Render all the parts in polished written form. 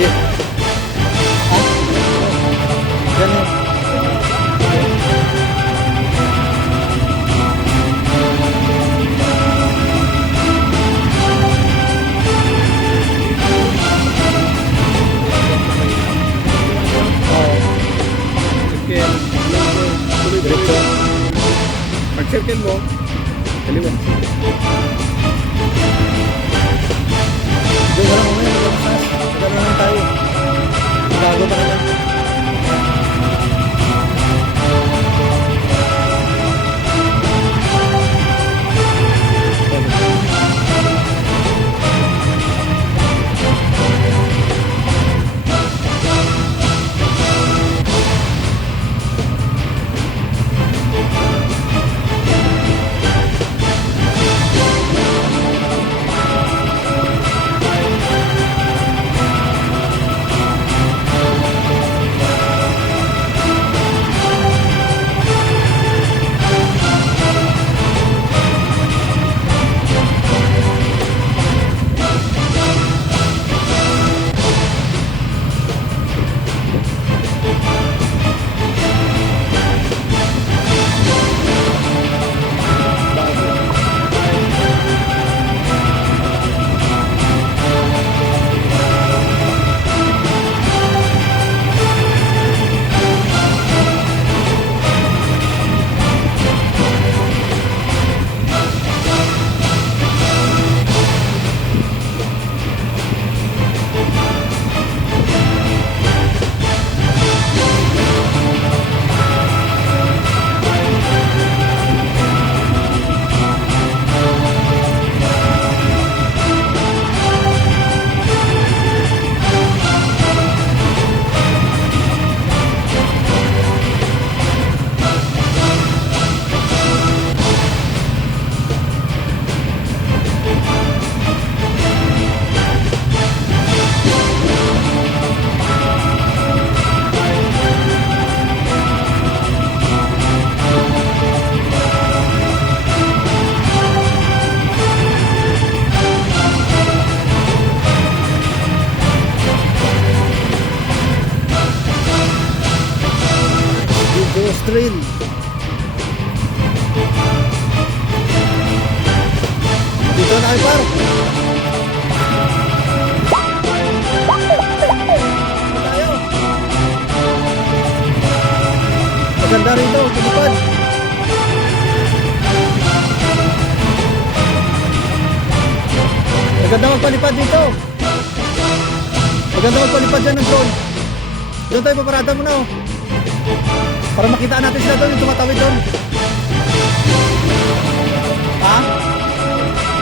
Yeah. Ah? Ganun. Diretso. Pag-circle mo, kaliwa. Doon lang mamaya, magkakasas. Magkano lang tayo. Bago pa naman. Trail. Dito na kayo par. Tayo. Maganda rito, tulipad. Maganda magpalipad dito. Maganda magpalipad dyan ng drone. Doon tayo paparada muna oh. Para makita natin sila doon, yung tumatawid doon. Ha?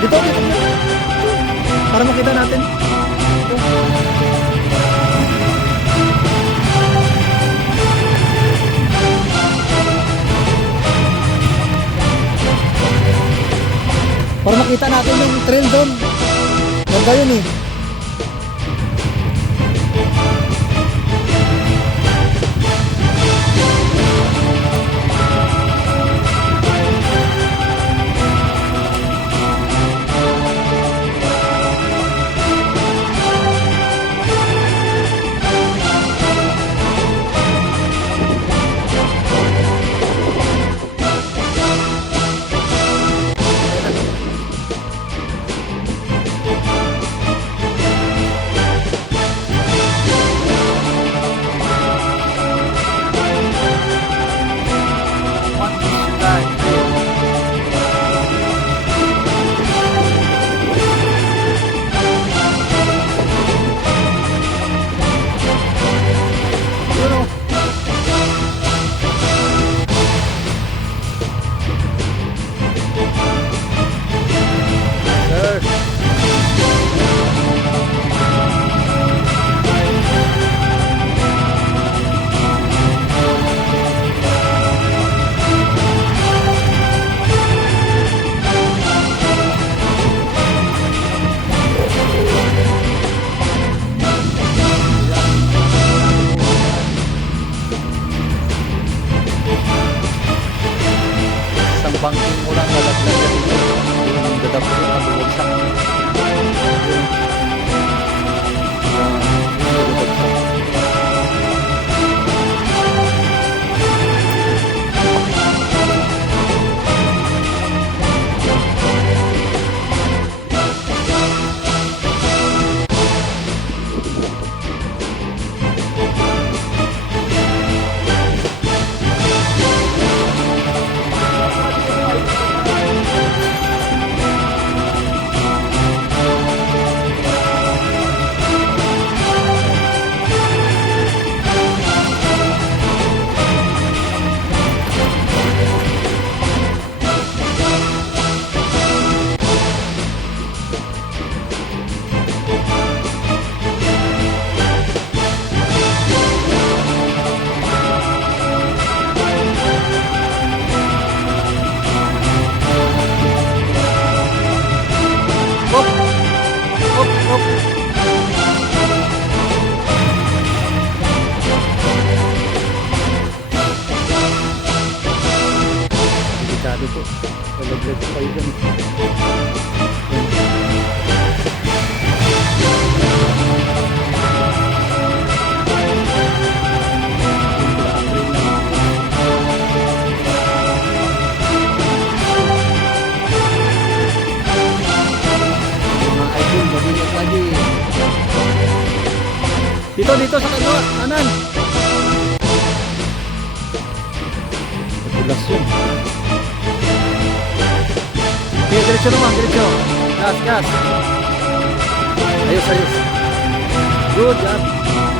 Dito. Para makita natin. Para makita natin yung trail doon. Ganda yun eh. Dito sa kanan. Tulas yun. Okay, diretso naman, diretso. Gas. Ayos. Good, yan.